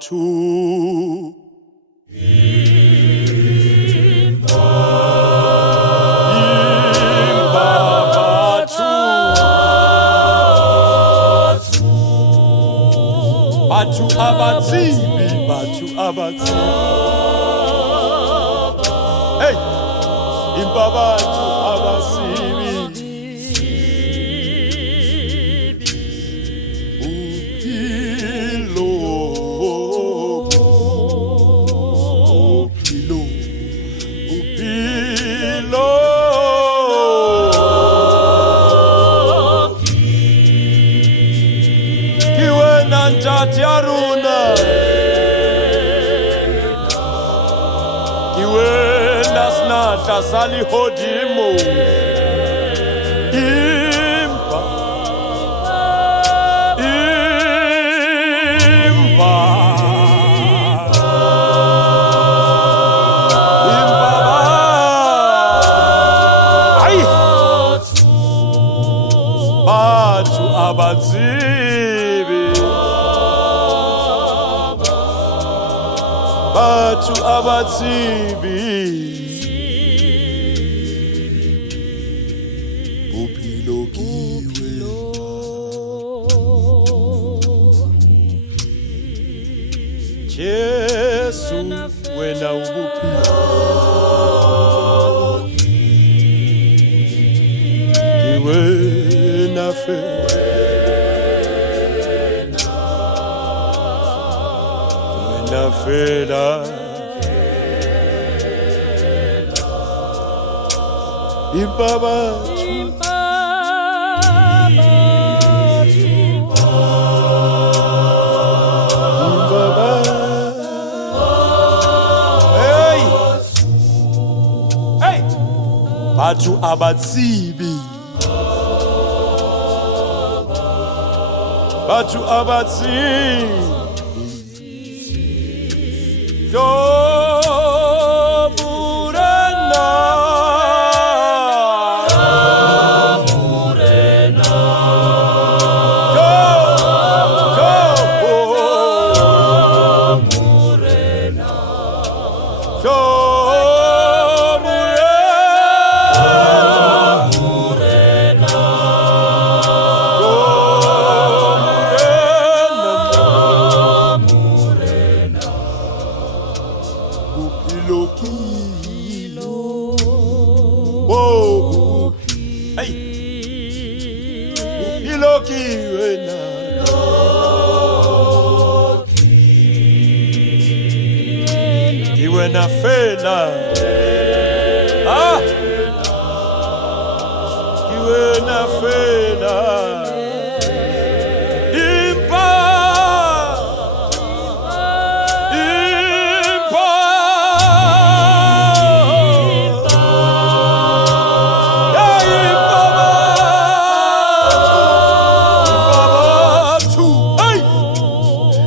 batho batho abatsibi hey imba batho abatsibi Tiaruna kiwenda snata sali hodimo impa ai batho abatsibi batho abatsibi bophelo kiwe Jesu wena ubuphilo kiwe nafe fela Impaba hey hey batho abatsibi batho abatsibi Kiwena fela kiwena fela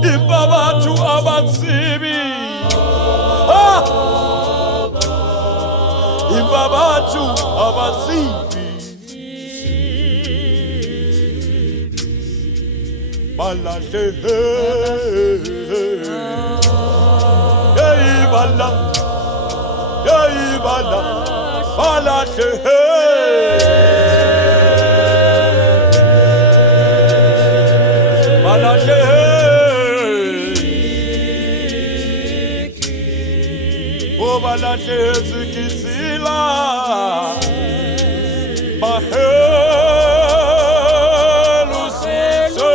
impa batho abatsibi imba batho abatsibi balahle hey bala balahle balahle balahle zikizila bahelu sise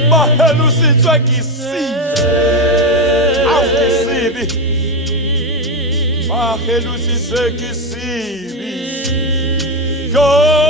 bahelu sise kisi au kisibi bahelu sise kisi Go!